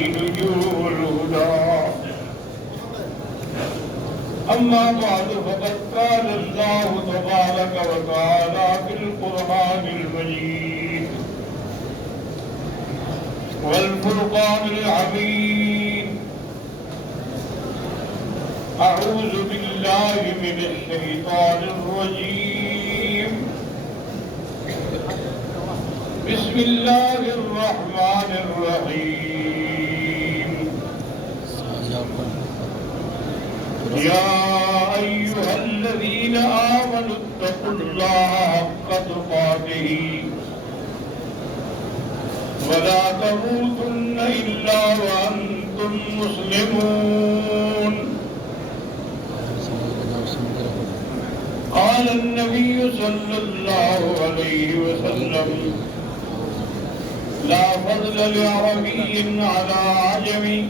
نجوم الهدى أما بعد فقد قال الله تبارك وتعالى في القرآن المجيد والفرقان الحميد أعوذ بالله من الشيطان الرجيم بسم الله الرحمن الرحيم يا أيها الذين آمنوا اتقوا الله حق تقاته ولا تموتن إلا وأنتم مسلمون قال النبي صلى الله عليه وسلم لا فضل لعربي على عجمي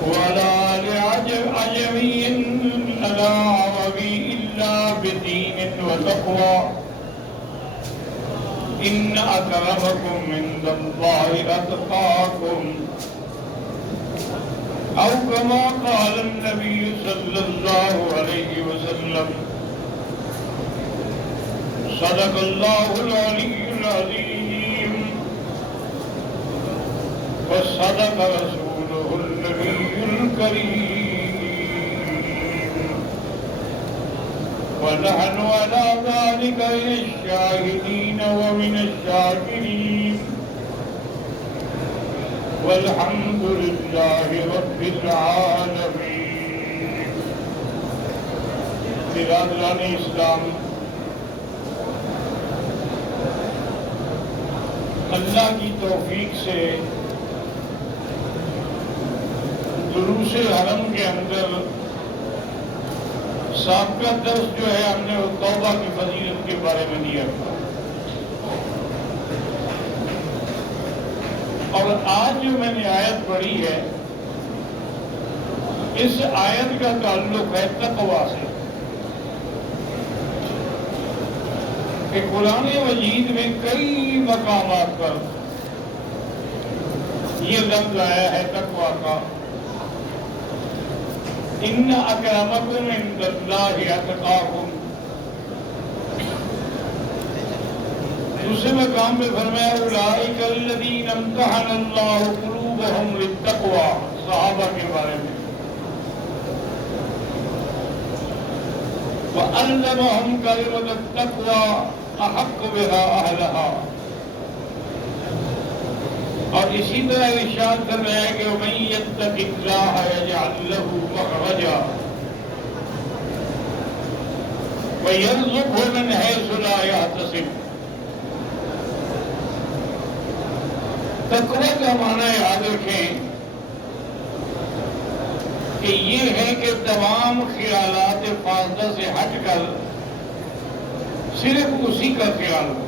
ولا لعجمي على عربي إلا بدين وتقوى إن أكرمكم عند الله أتقاكم أو كما قال النبي صلى الله عليه وسلم صدق الله العلي العظيم وصدق رسوله النبي الكريم ونحن على ذلك من الشاهدين ومن الشاكرين والحمد لله رب العالمين. برادران اسلام، اللہ کی توفیق سے دروس حرم کے اندر سابقہ درس جو ہے ہم نے وہ توبہ کی فضیلت کے بارے میں دیا تھا، اور آج جو میں نے آیت پڑھی ہے اس آیت کا تعلق ہے تقویٰ سے کہ قرآن مجید میں کئی مقامات پر یہ لفظ آیا ہے تقویٰ کا، ان اکرمکم عند اللہ اتقاکم۔ دوسرے مقام پہ فرمایا اولئک الذین امتحن اللہ قلوبہم للتقوی، صحابہ کے بارے میں، وعلمہم کلمۃ التقوی احق بها اہلہا، اور اسی طرح ارشاد فرمایا کہ ومن یتق اللہ یجعل لہ مخرجا ویرزقہ من حیث لا یحتسب۔ تقوی کا معنی یاد رکھیں کہ یہ ہے کہ تمام خیالات فاسدہ سے ہٹ کر صرف اسی کا خیال ہو،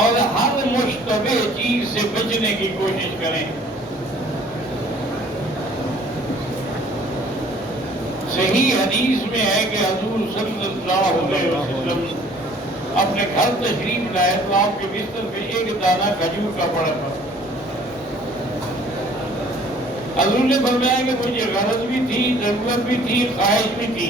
اور ہر مشتبہ چیز سے بچنے کی کوشش کریں۔ صحیح حدیث میں ہے کہ حضور صلی اللہ علیہ وسلم اپنے گھر تشریف لائے تو آپ کے بستر پہ ایک دانہ کھجور کا پڑا تھا۔ حضور نے فرمایا کہ مجھے غرض بھی تھی، ضرورت بھی تھی، خواہش بھی تھی،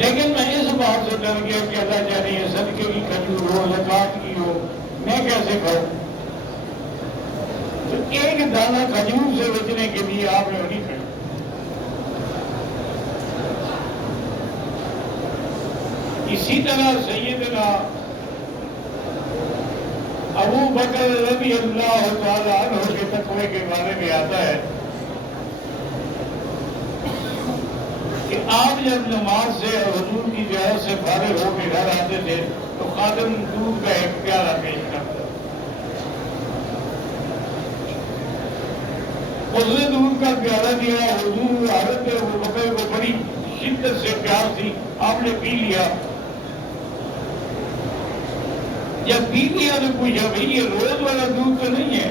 لیکن میں اس بات سے ڈر گیا کہ اللہ جانے یہ صدقے کی کھجور ہو، زکات کی ہو، میں کیسے کھاؤں؟ تو ایک دانہ کھجور سے بچنے کے لیے آپ نے نہیں کھڑے۔ اسی طرح سیدنا ابو بکر رضی اللہ تعالی عنہ کے تقوی کے بارے میں آتا ہے کہ آپ جب نماز سے اور حضور کی زیارت سے فارغ ہو کے گھر آتے تھے تو خادم دودھ کا ایک پیالہ پیش کرتا، اس نے دودھ کا پیالہ دیا، حضور حضرت ابو بکر کو بڑی شدت سے پیاس تھی، آپ نے پی لیا۔ جب پی لیا تو پوچھا بھائی یہ روز والا دودھ تو نہیں ہے؟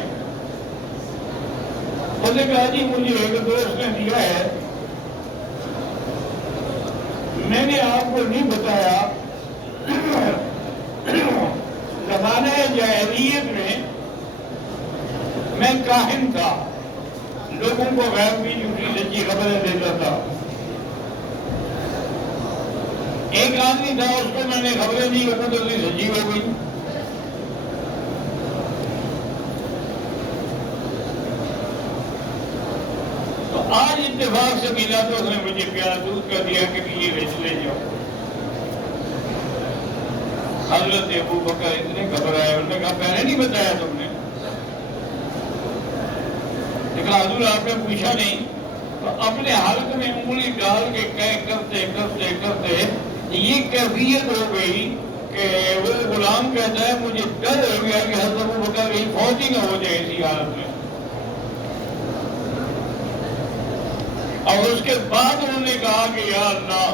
اس نے کہا جی مجھے ایک دوست نے دیا ہے، میں نے آپ کو نہیں بتایا کاہن تھا، لوگوں کو غیب کی جھوٹی سچی خبریں دیتا تھا. ایک آدمی تھا، اس کو میں نے خبریں دی، وہ جلدی سچی ہو گئی. تو آج اتفاق سے ملا تو اس نے مجھے پیارا دودھ کا دیا کہ یہ بیچ لے جاؤ. حضرت ابو بکر اتنے گھبرائے، انہوں نے کہا پہلے نہیں بتایا تم نے؟ لیکن حضور آپ نے پوچھا نہیں. تو اپنے حلق میں انگلی ڈال کے کرتے کرتے کرتے یہ کیفیت ہو گئی کہ وہ غلام کہتا ہے مجھے ڈر ہو گیا کہ حضرت ابو بکر کہیں فوت ہی نہ ہو جائے اسی حالت میں. اور اس کے بعد انہوں نے کہا کہ یا اللہ،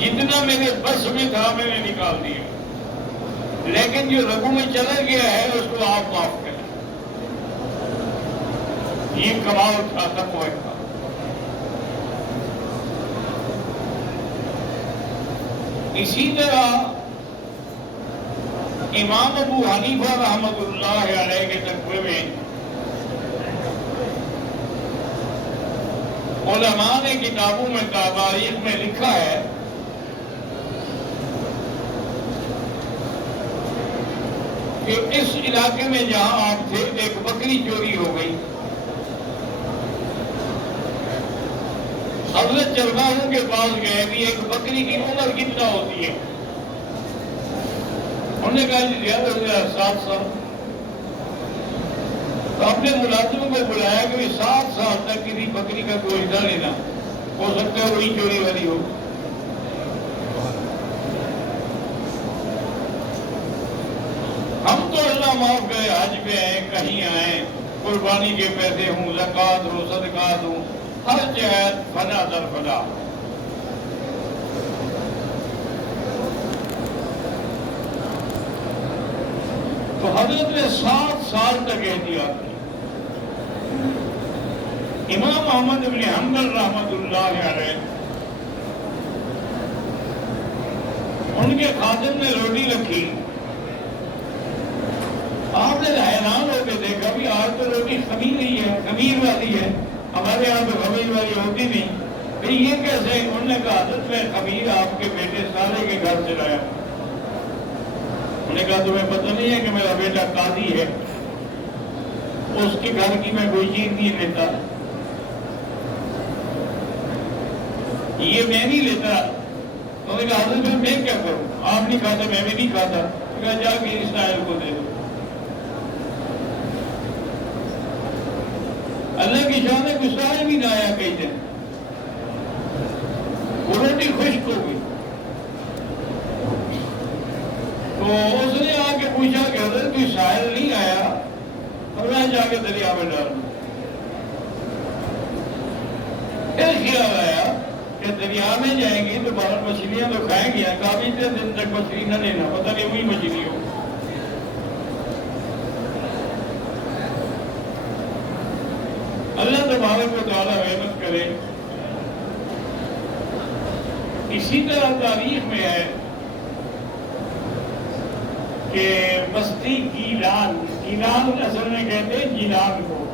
جتنا میرے بس میں تھا میں نے نکال دیا، لیکن جو رگوں میں چلا گیا ہے اس کو آپ معاف کریں. یہ کمال تھا تقوی کا. اسی طرح امام ابو حنیفہ رحمۃ اللہ علیہ کے تقوی میں علماء نے کتابوں میں تاریخ میں لکھا ہے کہ اس علاقے میں جہاں آپ تھے ایک بکری چوری ہو گئی. حضرت چرواہوں کے پاس گئے بھی ایک بکری کی عمر کتنا ہوتی ہے؟ انہوں نے کہا جی زیادہ سے زیادہ 7 سال. تو اپنے ملازموں کو بلایا کہ 7 سال تک کسی بکری کا کوئی نہ لینا، ہو سکتا ہے وہی چوری والی ہو. ہم تو اللہ معاف کرے حج پہ آئے، کہیں آئے، قربانی کے پیسے ہوں، زکوٰۃ ہوں، صدقات ہوں، ہر جہت فنا در فنا. تو حضرت نے 7 سال تک احتیاط کی. امام احمد بن حنبل رحمۃ اللہ علیہ، ان کے خادم نے روٹی رکھی. آپ نے حیران ہو کے دیکھا بھی آج تو روٹی خمیر ہی ہے، خمیر والی ہے، ہمارے یہاں تو خمیر والی ہوتی نہیں. بھئی یہ کیسے؟ انہوں نے کہا حضرت میں خمیر آپ کے بیٹے سارے کے گھر سے لایا. انہوں نے کہا تمہیں پتہ نہیں ہے کہ میرا بیٹا قاضی ہے، اس کے گھر کی میں کوئی چیز نہیں لیتا، یہ میں نہیں لیتا. انہوں نے کہا حضرت میں کیا کروں؟ آپ نہیں کھاتا میں بھی نہیں کھاتا. کہا جا کے اس نائل کو دے دو. اللہ کی شان ہے گسائے بھی نہ آیا کئی دن، وہ روٹی خشک ہو گئی. تو اس نے آ کے پوچھا کہ حضرت کوئی سائل نہیں آیا؟ اور میں جا کے دریا میں ڈال دوں. پھر خیال آیا کہ دریا میں جائیں گے تو باہر مچھلیاں تو کھائیں گے، کافی دن تک مچھلی نہ لینا، پتہ نہیں وہی مچھلی ہو. اللہ تبارک و تعالیٰ رحمت کرے. اسی طرح تاریخ میں ہے کہ بستی گیلان اصل میں کہتے ہیں جیلان کو،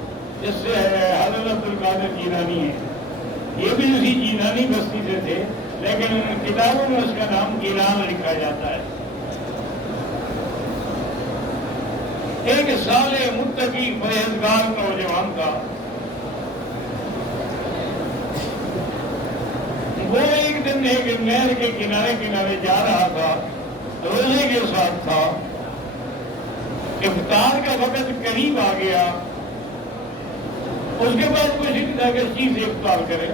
جس سے حضرت عبد القادر جیلانی ہے. یہ بھی اسی جیلانی بستی سے تھے، لیکن کتابوں میں اس کا نام گیلان لکھا جاتا ہے. ایک صالح متقی پرہیزگار نوجوان تھا. وہ ایک دن ایک نہر کے کنارے جا رہا تھا، روزے کے ساتھ تھا. افطار کا وقت قریب آ گیا، اس کے بعد کچھ نہیں تھا کہ چیز سے افطار کرے.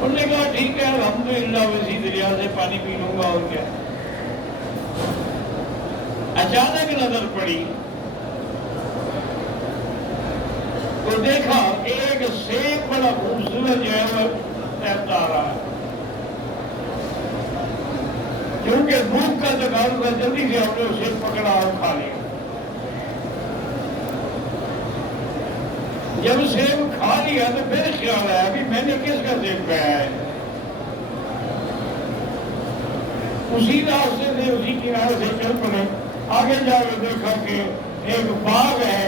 انہوں نے کہا ٹھیک ہے الحمدللہ اسی دریا سے پانی پی لوں گا اور کیا. اچانک نظر پڑی تو دیکھا ایک سیب بڑا خوبصورت جو ہے وہ تیرتا آ رہا ہے. کیونکہ بھوک کا تقاضا جلدی سے ہم نے اسے پکڑا اور کھا لیا. جب سیب کھا لیا تو پھر خیال آیا کہ میں نے کس کا سیب کھایا ہے. اسی راستے سے اسی کنارے سے چل پڑے. آگے جا کے دیکھا کہ ایک باغ ہے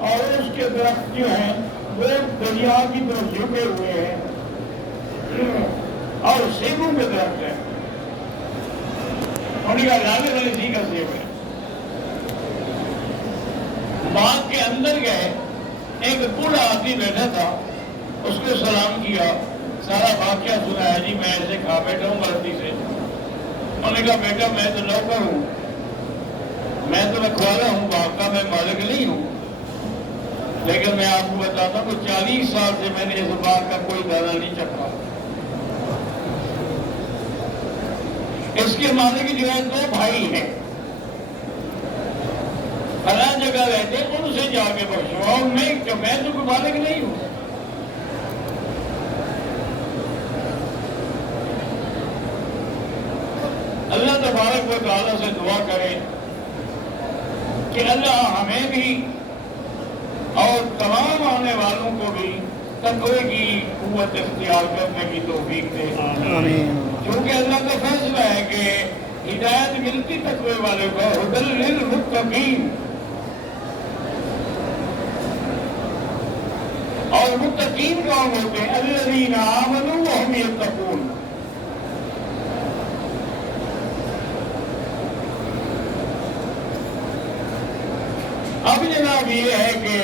اور اس کے درخت جو ہیں وہ دریا کی طرف جھکے ہوئے ہیں اور سیبوں کے درخت ہیں. انہوں نے کہا لانے والے سی کا سیب ہے. باغ کے اندر گئے, ایک بوڑھا آدمی بیٹھا تھا, اس کو سلام کیا, سارا واقعہ سنایا. جی میں ایسے کھا بیٹھا ہوں غلطی سے. انہوں نے کہا بیٹا میں تو نوکر ہوں, میں تو رکھوالا ہوں, باغ کا میں مالک نہیں ہوں, لیکن میں آپ کو بتاتا ہوں کہ 40 سال سے میں نے اس باغ کا کوئی دانہ نہیں چکھا. اس کے مالک جو ہے 2 بھائی ہیں, فلاں جگہ رہتے, ان سے جا کے بخشو, اور میں تو کوئی مالک نہیں ہوں. اللہ تبارک و تعالیٰ سے دعا کریں کہ اللہ ہمیں بھی اور تمام آنے والوں کو بھی تقوی کی قوت اختیار کرنے کی توفیق دے. کیونکہ اللہ کا فیصلہ ہے کہ ہدایت ملتی تقوی والے کو, ہدی للمتقین, اور متقین کون ہوتے ہیں؟ الذین آمنوا وہم یتقون. اب جناب یہ ہے کہ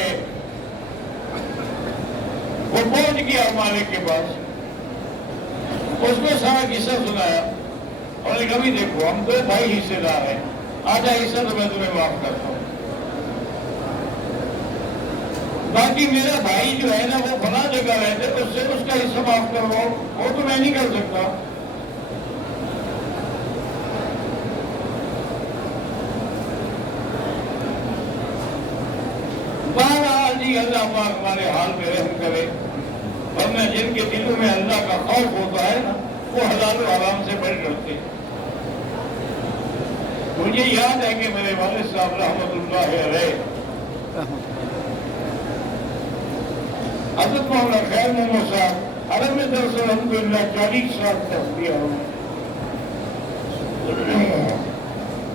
وہ پہنچ گیا مالک کے پاس, اس کو سارا قصہ سنایا, اور نے کبھی دیکھو ہم 2 بھائی حصے دار ہیں, آدھا حصہ تو میں تمہیں معاف کرتا ہوں, باقی میرا بھائی جو ہے نا وہ فلاں جگہ رہتے, اس سے اس کا حصہ معاف کرواؤ, وہ تو میں نہیں کر سکتا. بہرحال جی اللہ پاک ہمارے حال پہ رحم کرے, ورنہ جن کے دلوں میں اللہ کا خوف ہوتا ہے نا وہ حلال و حرام سے بڑھ ڈرتے. مجھے یاد ہے کہ میرے والد صاحب رحمۃ اللہ علیہ حضرت مولانا خیر محمد صاحب عرب میں درس الحمدللہ 40 سال تک دیا ہوں.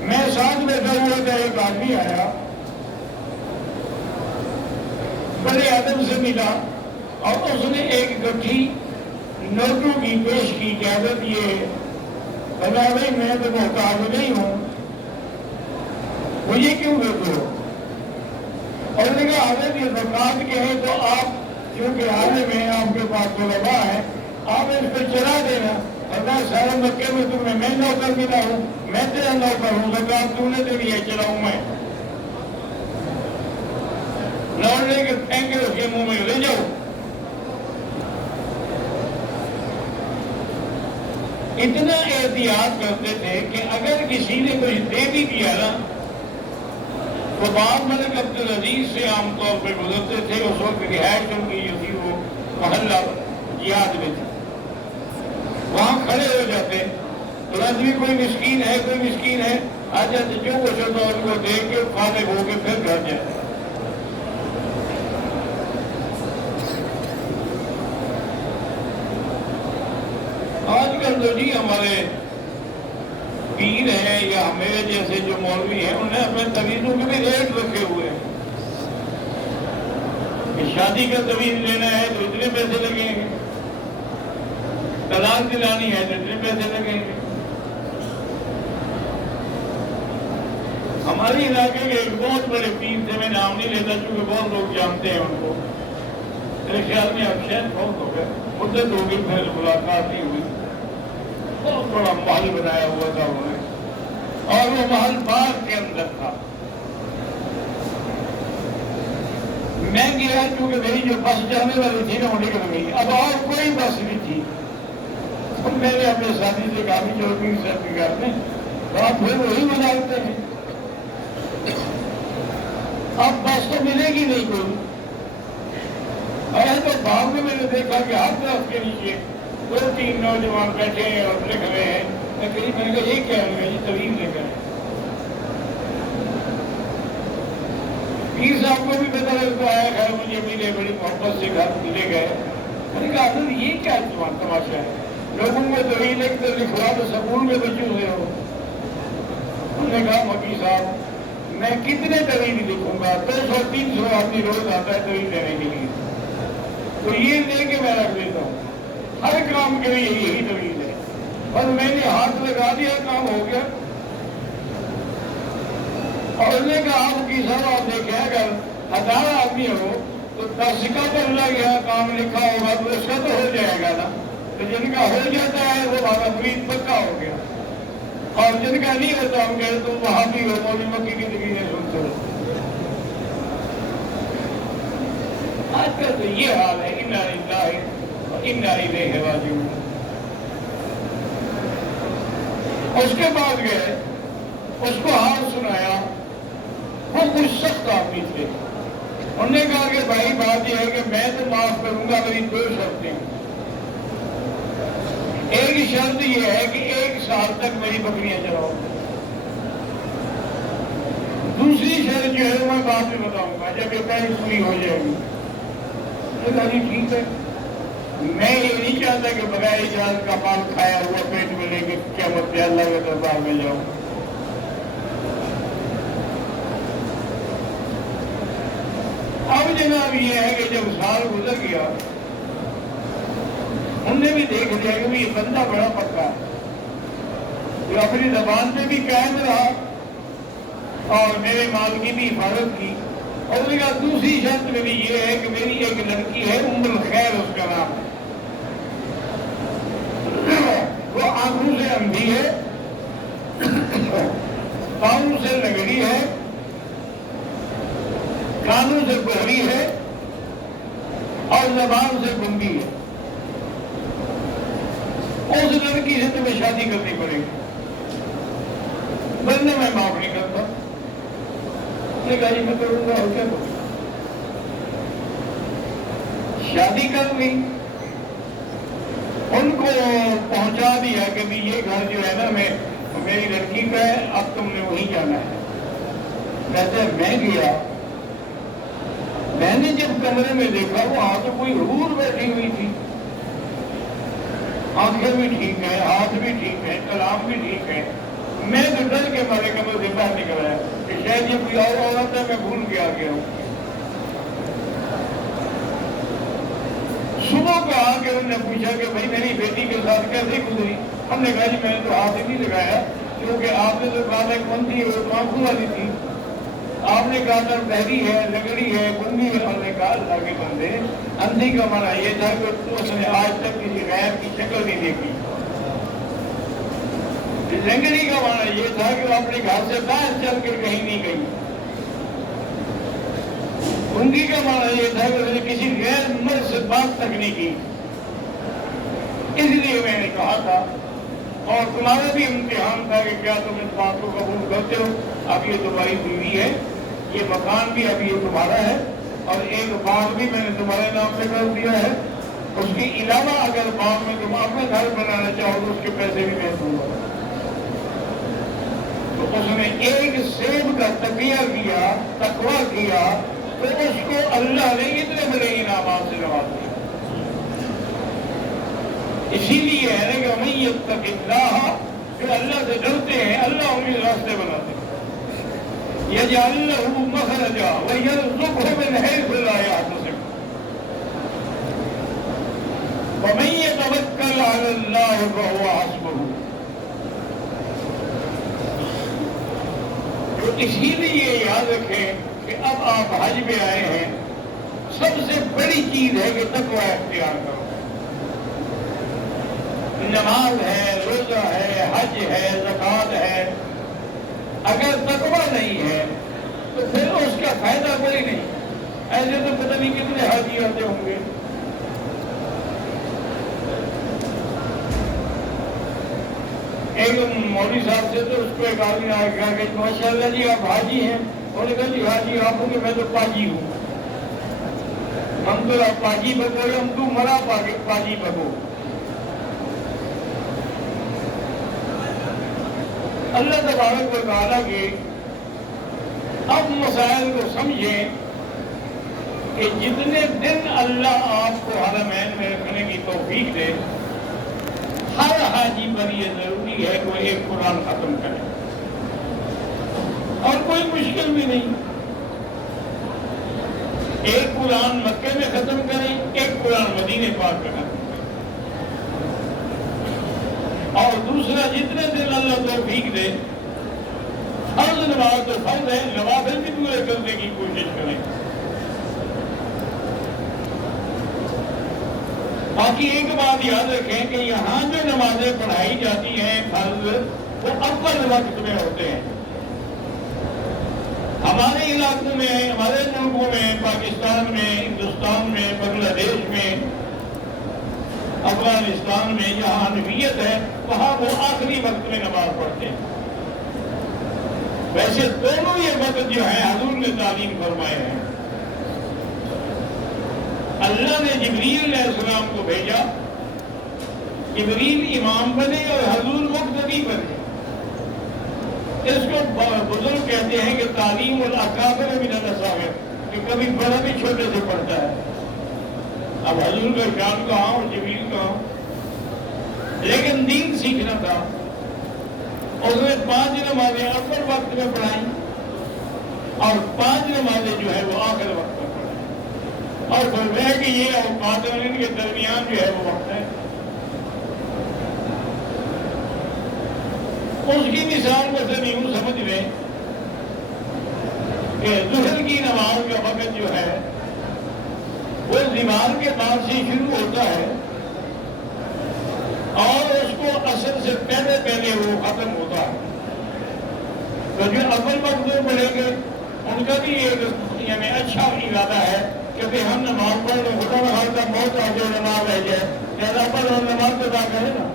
میں ساتھ بیٹھا ہوا تھا, ایک آدمی آیا, بڑے ادب سے ملا, اور اس نے ایک گٹھی نوٹوں کی پیش کی, اجازت یہ بتا بھائی میں تو محتاج نہیں ہوں, مجھے کیوں دیتے ہو؟ اور نے کہا حضرت یہ زکوٰۃ کے ہیں تو آپ کیونکہ عالم ہیں, آپ کے پاس علماء ہے, آپ اس پہ چلا دینا. اللہ سارے مکے میں تمہیں میں نوکر ملا ہوں, میں تیرا نوکر ہوں, زکوٰۃ تو نے دینی ہے, چلاؤں میں. لوٹنے کے پھینکے اس کے منہ میں لے جاؤ. اتنا احتیاط کرتے تھے کہ اگر کسی نے کچھ دے بھی دیا نا تو باب ملک عبدالعزیز سے عام طور پہ گزرتے تھے. اس وقت رہائش ان کی جو تھی وہ محلہ جہاد میں تھی, وہاں کھڑے ہو جاتے, تو آدمی کوئی مسکین ہے, کوئی مسکین ہے, آ جاتے, جو کچھ ہوتا ان کو دیکھ کے فارغ ہو کے پھر گھر جاتے. آج کل تو جی ہمارے پیر ہیں یا میرے جیسے جو مولوی ہیں, انہیں اپنے طویزوں کے بھی ریٹ رکھے ہوئے ہیں کہ شادی کا طویز لینا ہے تو اتنے پیسے لگیں گے, طلاق دلانی ہے تو اتنے پیسے لگیں گے. ہمارے علاقے کے ایک بہت بڑے پیر تھے, میں نام نہیں لیتا چونکہ بہت لوگ جانتے ہیں ان کو, میرے خیال میں اب شاید بہت ہو گئے, مدت ہوگی پھر ملاقات نہیں ہوئی. بہت بڑا محل بنایا ہوا تھا انہوں نے, اور وہ محل باغ کے اندر تھا. میں گیا کیونکہ میری جو بس جانے والی تھی نا وہ نکل گئی, اب اور کوئی بس نہیں تھی. میں نے اپنے ساتھی سے کہا جو پیر صاحب کے گھر میں, تو آپ پھر وہی گزارتے ہیں, اب بس تو ملے گی نہیں کوئی. اور تو باغ میں نے دیکھا کہ ہر طرف کے نیچے 2-3 نوجوان بیٹھے ہیں اور لکھ رہے ہیں. میں نے کہا یہ کیا ہے, یہ طویل لے کر پیر صاحب کو بھی پتہ لگتا ہے. خیر مجھے ملے, بڑی محبت سے گھر لے گئے. میں نے کہا حضرت یہ کیا تماشا ہے, لوگوں میں طویل ایک تو لکھوا تو سکول میں تو چوسے ہو. انہوں نے کہا مکی صاحب میں کتنے طویل لکھوں گا؟ 200-300 آدمی روز آتا ہے طویل دینے کے لیے، تو یہ دے کے میں رکھ دیتا ہوں، ہر کام کے لیے یہی طویل ہے، اور میں نے ہاتھ لگا دیا، کام ہو گیا۔ اور اس نے کہا آپ کی سب آپ دیکھیں اگر 1000 آدمی ہو تو 10 کا تو اللہ کے یہاں کام لکھا ہوگا تو اس کا تو ہو جائے گا نا، تو جن کا ہو جاتا ہے وہ ہمارا طویل پکا ہو گیا، اور جن کا نہیں ہوتا ہم کہتے تم وہاں بھی ہو، مولوی مکی کی تقریریں سنتے ہو۔ آج کل تو یہ حال ہے، انا للہ و انا الیہ راجعون۔ اس کے بعد گئے، اس کو حال سنایا، وہ کچھ سخت آدمی تھے، انہوں نے کہا کہ بھائی بات یہ ہے کہ میں تو معاف کروں گا، میری 2 شرطیں ہیں۔ ایک شرط یہ ہے کہ 1 سال تک میری بکریاں چلاؤ، دوسری شرط جو ہے میں بعد میں بتاؤں گا جب یہ پہلی پوری ہو جائے گی۔ جی ٹھیک ہے، میں یہ نہیں چاہتا کہ بغیر اجازت کا مال کھایا ہوا پیٹ میں لے کے قیامت پہ اللہ کے دربار میں جاؤں۔ اب جناب یہ ہے کہ جب سال گزر گیا، انہوں نے بھی دیکھ لیا کہ یہ بندہ بڑا پکا ہے، جو اپنی زبان سے بھی قائم رہا اور میرے مال کی بھی حفاظت کی، اور انہوں نے کہا دوسری شرط میری یہ ہے کہ میری ایک لڑکی ہے ام الخیر اس کا نام ہے، وہ آنکھوں سے اندھی ہے، پاؤں سے لنگڑی ہے، کانوں سے بہری ہے اور زبان سے گنگی ہے، اس لڑکی سے تمہیں شادی کرنی پڑے گی، ورنہ میں معاف نہیں کرتا۔ نے کہا جی میں کروں گا، اور کیا کروں؟ شادی کر لی، ان کو پہنچا دیا کہ بھی یہ گھر جو ہے نا میری لڑکی کا ہے، اب تم نے وہیں جانا ہے۔ کہتے ہیں میں گیا، میں نے جب کمرے میں دیکھا وہاں تو کوئی حور بیٹھی ہوئی تھی، آنکھیں بھی ٹھیک ہے، ہاتھ بھی ٹھیک ہے، کلام بھی ٹھیک ہے۔ میں تو ڈر کے مارے کمرے سے باہر نکل آیا کہ شاید یہ کوئی اور عورت ہے، میں بھول کے آ گیا ہوں۔ صبح کو آ کے انہوں نے پوچھا کہ بھائی میری بیٹی کے ساتھ کیسے گزری؟ ہم نے کہا جی میں نے تو ہاتھ ہی نہیں لگایا، کیونکہ آپ نے تو کہا تھا کون تھی، وہ آنکھوں والی تھی، آپ نے کہا تھا بہری ہے، لگڑی ہے، گنگی ہے۔ ہم نے کہا اللہ کے بندے، اندھی کا معنی یہ تھا کہ اس نے آج تک کسی غیر کی شکل نہیں دیکھی، لنگڑی کا معنی یہ تھا کہ وہ اپنے گھر سے باہر چل کر کہیں نہیں گئی، گنگی کا معنی یہ تھا کہ اس نے کسی غیر مرد سے بات تک نہیں کی۔ اس لیے میں نے کہا تھا، اور تمہارا بھی امتحان تھا کہ کیا تم اس بات کو قبول کرتے ہو؟ اب یہ تمہاری بیوی ہے، یہ مکان بھی اب یہ تمہارا ہے، اور ایک باغ بھی میں نے تمہارے نام پہ کر دیا ہے، اس کے علاوہ اگر باغ میں تم اپنا گھر بنانا چاہو تو اس کے پیسے بھی میں دوں گا۔ تو اس نے ایک سیب کا تقیہ کیا، تقویٰ کیا، تو اس کو اللہ نے اتنے بڑے انعامات سے نواز دیا۔ اسی لیے ہے کہ ہمیں یتق اللہ، جو اللہ سے ڈرتے ہیں اللہ انہیں راستے بناتے ہیں۔ یجعل لہ مخرجا ویرزقہ من حیث لا یحتسب ومن یتوکل علی اللہ فہو حسبہ۔ تو اسی لیے یاد رکھیں کہ اب آپ حج میں آئے ہیں، سب سے بڑی چیز ہے کہ تقویٰ اختیار کرو۔ نماز ہے، روزہ ہے، حج ہے، زکوٰۃ ہے، اگر تقویٰ نہیں ہے تو پھر اس کا فائدہ کوئی نہیں۔ ایسے تو پتہ نہیں کتنے حاجی آتے ہوں گے۔ ایک مولوی صاحب سے تو اس کو ایک آدمی آ گیا کہ ماشاء اللہ جی آپ حاجی ہیں، انہوں نے کہا جی حاجی آپ ہوں گے، میں تو پاجی ہوں۔ ہم تو پاجی بگو، ہم تو مرا پاجی بگو۔ اللہ تبارک و تعالیٰ کے اب مسائل کو سمجھیں کہ جتنے دن اللہ آپ کو حرمین میں رکھنے کی توفیق دے، ہر حاجی پر یہ ضروری ہے کہ وہ ایک قرآن ختم کرے، اور کوئی مشکل بھی نہیں. ایک قرآن مکے میں ختم کریں، ایک قرآن مدینے پاک میں ختم کریں، اور دوسرا جتنے دن اللہ توفیق دے فرض نماز تو فرض ہے، نوافل بھی پورے کرنے کی کوشش کریں. باقی ایک بات یاد رکھیں کہ یہاں جو نمازیں پڑھائی جاتی ہیں فرض، وہ اول وقت میں ہوتے ہیں. ہمارے علاقوں میں، ہمارے ملکوں میں، پاکستان میں، ہندوستان میں، بنگلہ دیش میں، افغانستان میں جہاں حنفیت ہے وہاں وہ آخری وقت میں نماز پڑھتے ہیں. ویسے دونوں یہ وقت جو ہے حضور نے تعلیم فرمائے ہیں. اللہ نے جبریل علیہ السلام کو بھیجا، جبریل امام بنے اور حضور مقتدی بنے. اس کو بزرگ کہتے ہیں کہ تعلیم الاکابر من الاصاغر، کہ کبھی بڑا بھی چھوٹے سے پڑھتا ہے. اب حضور کا شان کہاں اور جبریل کہاں، لیکن دین سیکھنا تھا. اور اس نے 5 نمازیں اول وقت میں پڑھائیں اور 5 نمازیں جو ہے وہ آخر وقت میں پڑھائیں، اور فرمایا کہ یہ اوقات اور ان کے درمیان جو ہے وہ وقت ہے. اس کی مثال مثلا یوں سمجھ لیں کہ ظہر کی نماز کا وقت جو ہے وہ زوال کے بعد سے شروع ہوتا ہے اور اس کو عصر سے پہلے پہلے وہ ختم ہوتا ہے. تو جو اول وقت میں پڑھیں گے ان کا بھی ایک یعنی اچھا ارادہ ہے کہ ہم نماز پڑھ لیں، خدا نخواستہ بہت آگے نماز رہ جائے، زیادہ پر نماز ادا کرے نا.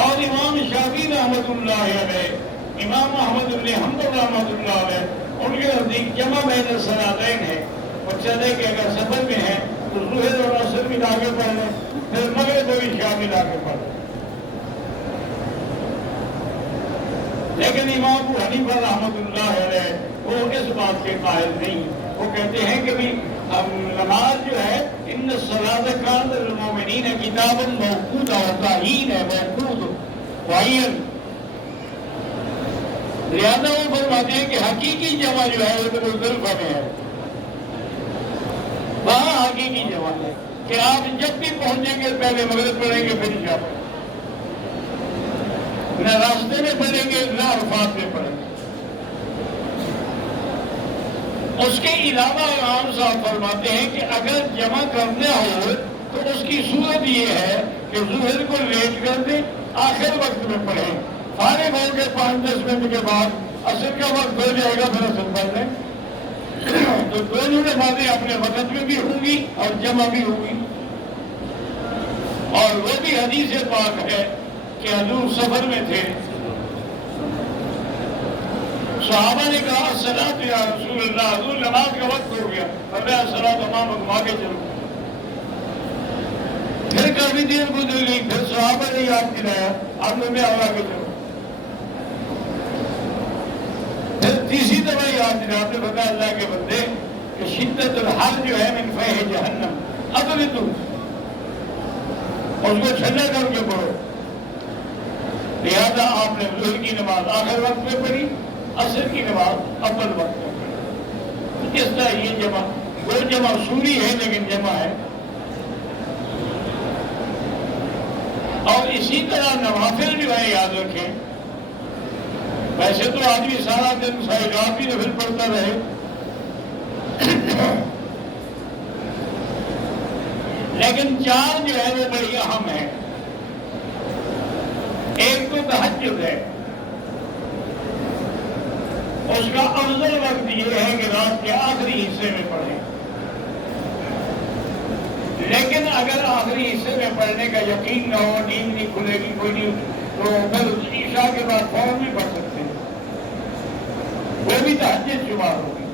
اور امام شافعی رحمۃ اللہ علیہ، امام احمد بن حنبل رحمۃ اللہ علیہ، ان کے نزدیک جمع بین الصلاتین ہے. مقصد ہے کہ اگر سفر میں ہے تو ظہر اور عصر ملا کے پڑھ لیں، پھر مغرب اور عشاء ملا کے پڑھ لیں. لیکن امام ابو حنیفہ رحمۃ اللہ علیہ وہ اس بات کے قائل نہیں. وہ کہتے ہیں کہ بھی نماز جو ہے ان الصلاۃ کانت للمؤمنین کتابا موقوتا، تعین ہے، موقوت معین. لہٰذا وہ فرماتے ہیں کہ حقیقی جمع جو ہے وہ تو مزدلفہ میں ہے، وہاں حقیقی جمع ہے کہ آپ جب بھی پہنچیں گے پہلے مغرب پڑھیں گے پھر عشاء پڑھیں گے، نہ راستے میں پڑھیں گے نہ عرفات میں پڑھیں گے. اس کے علاوہ امام صاحب فرماتے ہیں کہ اگر جمع کرنا ہو تو اس کی صورت یہ ہے کہ ظہر کو لیٹ کر دیں، آخر وقت میں پڑھیں، فارغ ہو کے 5-10 منٹ کے بعد عصر کا وقت ہو جائے گا پھر عصر پڑھ لیں. تو دونوں نمازیں اپنے وقت میں بھی ہوں گی اور جمع بھی ہوں گی. اور وہ بھی حدیث پاک ہے کہ حضور سفر میں تھے، صحابہ نے کہا الصلاۃ یا رسول اللہ، حضور نماز کا وقت ہو گیا. فرمایا الصلاۃ امام اگما کے چلو. پھر کافی دیر گزر گئی، پھر صحابہ نے یاد دلایا آپ نے میں آگا کے چلو. پھر تیسری دفعہ یاد دلایا، آپ نے بتایا اللہ کے بندے کہ شدت الحر جو ہے من فیح جہنم اقلتو، اس کو ٹھنڈا کر کے پڑھو. لہذا آپ نے ظہر کی نماز آخر وقت میں پڑھی، عصر کی نماز اول وقت میں پڑھی. اس طرح یہ جمع، وہ جمع سوری ہے لیکن جمع ہے. اور اسی طرح نوافل جو ہے یاد رکھیں، ویسے تو آدمی سارا دن ساری رات بھی نفل پڑھتا رہے، لیکن 4 جو ہے وہ بڑی اہم ہے. ایک تو تہجد ہے، اس کا افضل وقت یہ ہے کہ رات کے آخری حصے میں پڑھیں. لیکن اگر آخری حصے میں پڑھنے کا یقین نہ ہو، نیند نہیں کھلے گی کوئی نہیں، تو پھر عشاء کے بعد فوراً بھی پڑھ سکتے ہیں، وہ بھی تہجد شمار ہوگی.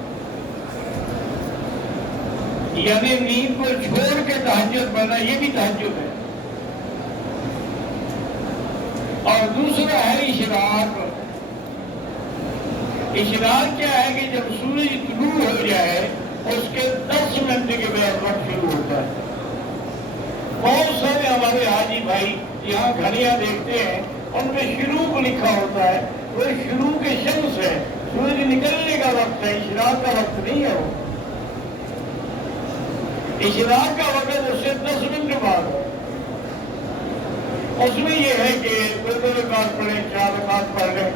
یعنی نیند کو چھوڑ کے تہجد پڑھنا یہ بھی تہجد ہے. اور دوسرا ہے اشراق. اشراق کیا ہے کہ جب سورج طلوع ہو جائے اس کے 10 منٹ کے بعد وقت شروع ہوتا ہے. بہت سارے ہمارے حاجی بھائی یہاں گھڑیاں دیکھتے ہیں، ان میں شروع کو لکھا ہوتا ہے وہ شروع کے شمس ہے، سورج نکلنے کا وقت ہے، اشراق کا وقت نہیں ہے وہ۔ اشراق کا وقت اس سے 10 منٹ بعد ہے۔ اس میں یہ ہے کہ 2 رکعت پڑھیں، 4 رکعت پڑھ لیں۔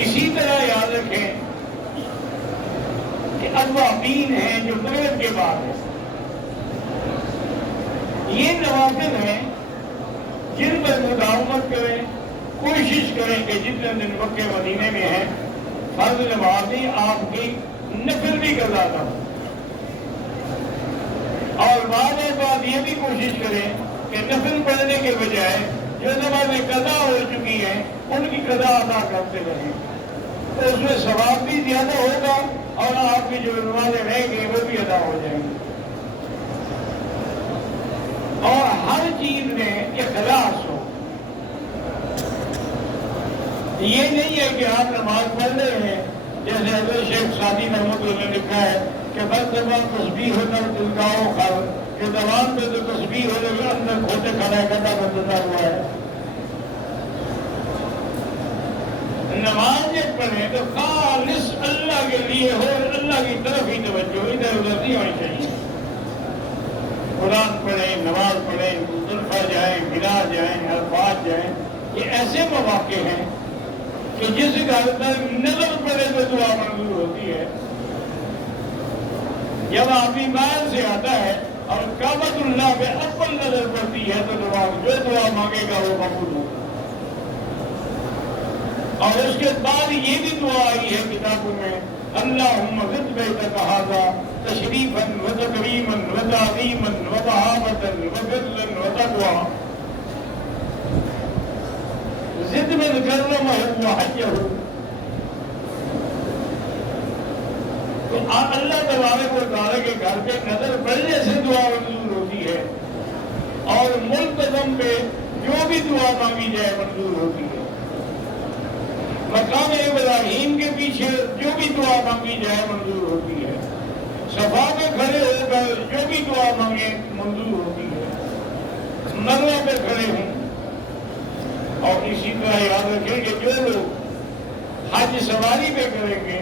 اسی طرح یاد رکھیں کہ اوابین ہیں جو مغرب کے بعد ہے، یہ نوافل ہیں جن پر مداومت کریں، کوشش کریں کہ جتنے دن مکہ مدینے میں ہیں فرض نمازیں آپ کی نفل بھی قضا نہ ہو، اور بعض اوقات یہ بھی کوشش کریں کہ نفل پڑھنے کے بجائے جو نمازیں قضا ہو چکی ہیں ان کی قضا ادا کرتے رہیں، تو اس میں ثواب بھی زیادہ ہوگا اور آپ کی جو نمازیں رہیں گی وہ بھی ادا ہو جائیں گی۔ اور ہر چیز میں اخلاص ہو، یہ نہیں ہے کہ آپ نماز پڑھ رہے ہیں جیسے حضرت شیخ سعدی رحمۃ اللہ نے لکھا ہے کہ بس زبان تسبیح ہو کر تلگاؤ خر، کہ زبان پہ تو تسبیح ہو رہے اندر کھوتے کھانا گدا بندتا ہوا ہے۔ نماز جب پڑھیں تو خالص اللہ کے لیے ہو، اللہ کی طرف ہی توجہ، ادھر ادھر نہیں ہونی چاہیے۔ قرآن پڑھیں، نماز پڑھیں، مزدلفہ جائیں، منا جائیں، عرفات جائیں، یہ ایسے مواقع ہیں کہ جس گھر پر نظر پڑے تو دعا منظور ہوتی ہے۔ جب آدمی باہر سے آتا ہے اور کعبۃ اللہ پہ اول نظر پڑتی ہے تو جو دعا مانگے گا وہ قبول ہوگا۔ اور اس کے بعد یہ بھی دعا آئی ہے کتابوں میں، اللہم زد بیتک ھذا تشریفا و تکریما و تعظیما و مہابۃا و فضلا و تقویٰ، زد من کرمہ و حجہ۔ تو اللہ تبارک و تعالیٰ کے گھر پہ نظر پڑنے سے دعا منظور ہوتی ہے، اور ملتزم پہ جو بھی دعا مانگی جائے منظور ہوتی ہے۔ مقام ابراہیم کے پیچھے جو بھی دعا مانگی جائے منظور ہوتی ہے، صفا پہ کھڑے ہو کر جو بھی دعا مانگے منظور ہوتی ہے، مروہ پہ کھڑے ہوں۔ اور اسی طرح یاد رکھیں کہ جو لوگ حج سواری پہ کریں گے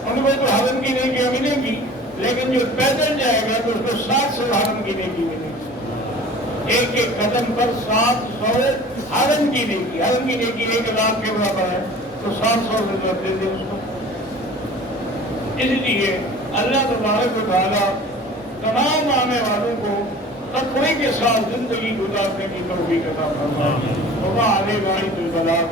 ان کو تو حرم کی نیکیاں ملیں گی، لیکن جو پیدل جائے گا تو اس کو 700 حرم کی نیکی ملے گی، ایک ایک قدم پر 700 حرم کی نیکی۔ حرم کی نیکی 1,00,000 کے برابر ہے، تو 700 دے دیں اس کو۔ اس لیے اللہ تبارک و تعالیٰ تمام آنے والوں کو تقوی کے ساتھ زندگی گزارنے کی توفیق عطا فرمائے۔ وما علینا الا البلاغ۔